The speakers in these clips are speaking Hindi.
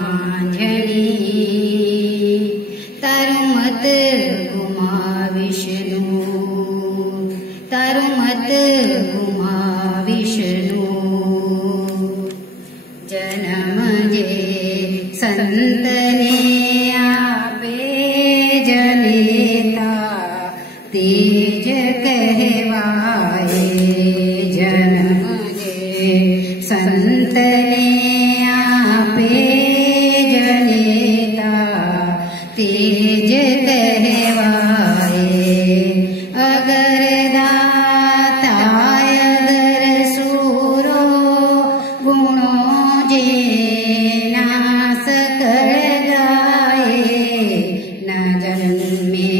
वांझणी तरुमत घुमा विष्णु तरुमत घुमा विष्णु जन्म जे संतने आपे जनेता तेज कहवाए जन्म जे संतने आपे जनेता तेज कहवाए अगर दाता अगर सूरो गुणों जे नास कर गाए न जन्मे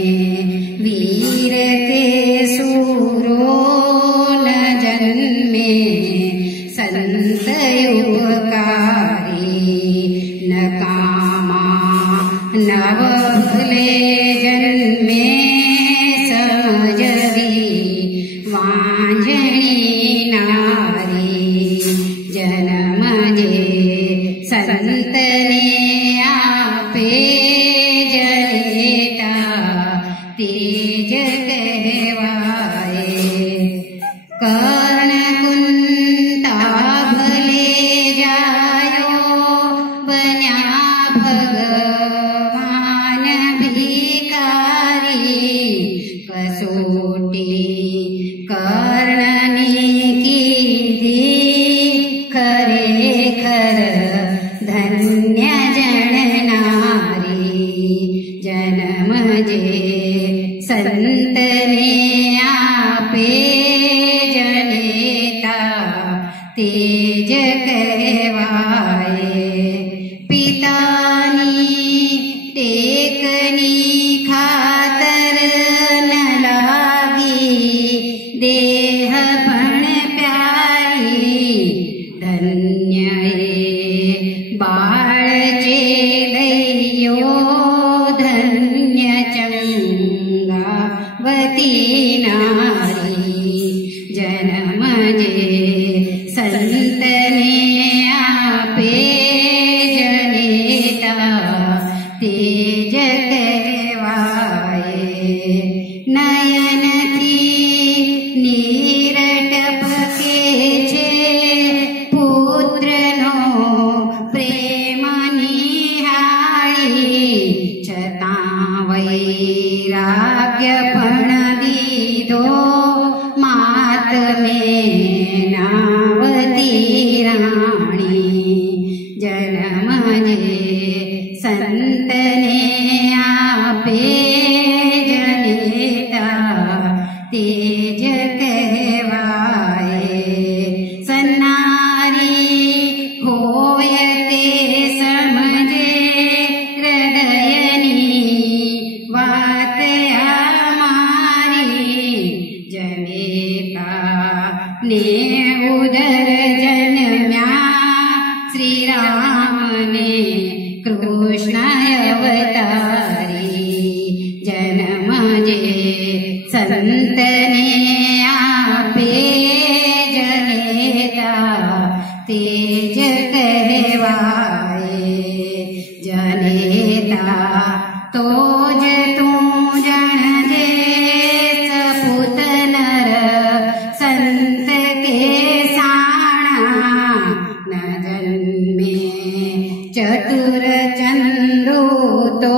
वीर के सूरो न जन्मे संत युगकारी न कामा नव भले जन्मे समझवी वांझणी नारी जन्म जे संतने आपे जनेता तेज कहवाए कर्ण कुंता भले जायो बन्या भगवान भिकारी कसोटी कर्णनी कीधी खरे खर धन्य जन नारी जन्म जे संतने आपे जनेता तेज कहवाए पितानी टेकनी खातर न लागी देह पण प्यारी धन्य बाळचे दैयो धन्य चंगावती नारी जन्म जे संतने आपे जनेता तेज कहवाए नयन थी नीर टपके छे पुत्र नो प्रेम निहाळी छतां वैराग्य पण दीधो मातमे नावती राणी जन्म जे संतने आपे जनेता तेज कहवाए सन्नारी होय ते समजे हृदयनी वात आमारी जनेता ने उदर जन्म्या श्रीराम ने कृष्ण अवतारी जन्म जे संतने आपे जनेता तेज कहवाए जनेता तोज तू जन जे सपूत नर संत के साणा न जन्मे चतुर चंद्रो तो